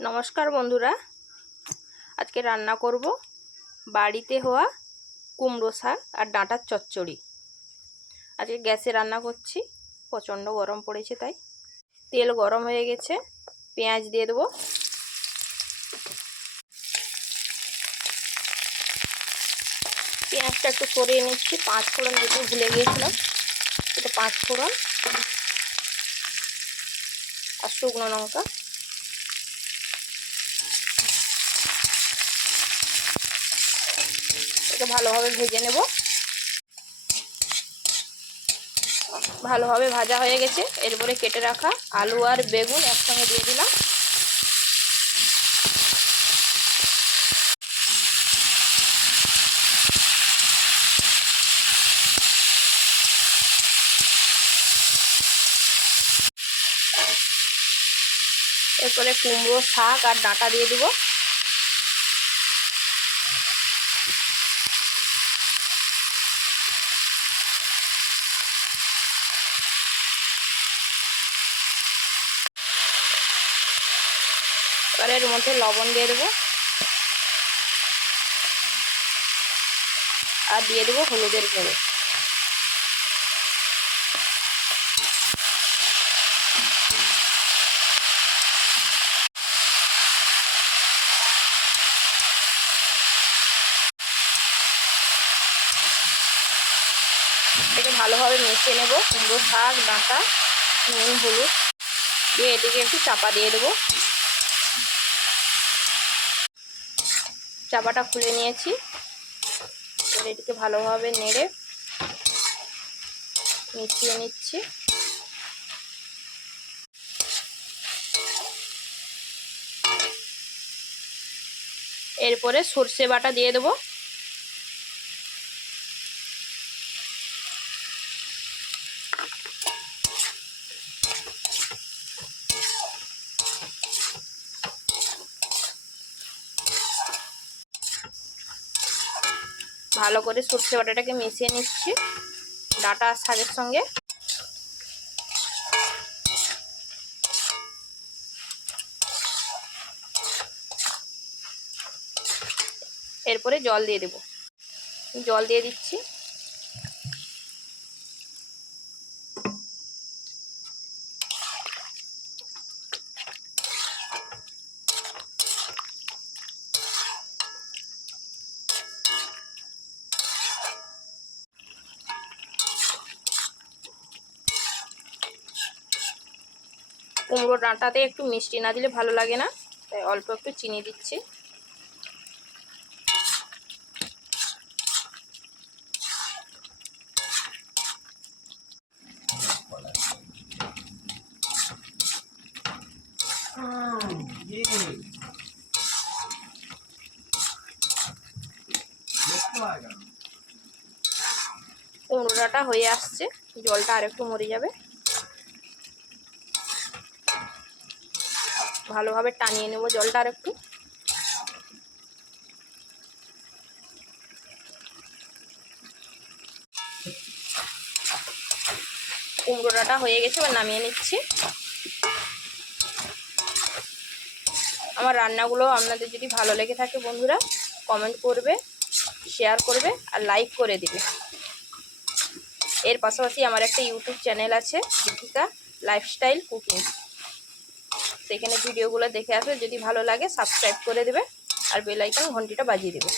নমস্কার বন্ধুরা। আজকে রান্না করব বাড়িতে হওয়া কুমড়ো শাক আর ডাঁটার চচ্চড়ি। আজকে গ্যাসে রান্না করছি, প্রচণ্ড গরম পড়েছে তাই। তেল গরম হয়ে গেছে, পেঁয়াজ দিয়ে দেবো। পেঁয়াজটা একটু সরিয়ে নিচ্ছি, পাঁচ ফোড়ন দিতে ভুলে গিয়েছিলাম, এটা পাঁচ ফোড়ন। আর শুকনো লঙ্কা। এটাকে ভালোভাবে ভেজে নেব। ভালোভাবে ভাজা হয়ে গেছে। এরপরে কেটে রাখা আলু আর বেগুন একসঙ্গে দিয়ে দিলাম। এরপরে কুমড়ো শাক আর ডাঁটা দিয়ে দিব। এবার এর মধ্যে লবণ দিয়ে দেবো। আর দিয়ে দেবো হলুদের গুঁড়ো। এটাকে ভালোভাবে মিশিয়ে নেব। কুমড়ো শাক, ডাঁটা, নুন, হলুদ দিয়ে এটিকে একটু চাপা দিয়ে দেবো। চাপাটা খুলে নিয়েছি। এটিকে ভালোভাবে নেড়ে মিশিয়ে নিচ্ছি। এরপরে সর্ষে বাটা দিয়ে দেবো। ভালো করে সর্ষে বাটাটাকে মিশিয়ে নিচ্ছি। ডাটা শাকের সঙ্গে। এরপরে জল দিয়ে দেব। জল দিয়ে দিচ্ছি। কুমড়ো ডাঁটাতে একটু মিষ্টি না দিলে ভালো লাগে না। তাই অল্প একটু চিনি দিচ্ছি। কুমড়োটা হয়ে আসছে। জলটা আর একটু মরে যাবে। ভালোভাবে টানিয়ে নেব জলটা আর একটু। কুমড়োটা হয়ে গেছে, এবার নামিয়ে নিচ্ছি। আমার রান্নাগুলো আপনাদের যদি ভালো লেগে থাকে বন্ধুরা কমেন্ট করবে শেয়ার করবে আর লাইক করে দিবে। এর পাশাপাশি আমার একটা ইউটিউব চ্যানেল আছে, দীপিকা লাইফস্টাইল কুকিং সেখানে ভিডিওগুলো দেখে আসবে। যদি ভালো লাগে সাবস্ক্রাইব করে দেবে। আর বেলাইকন ঘন্টিটা বাজিয়ে দেবে।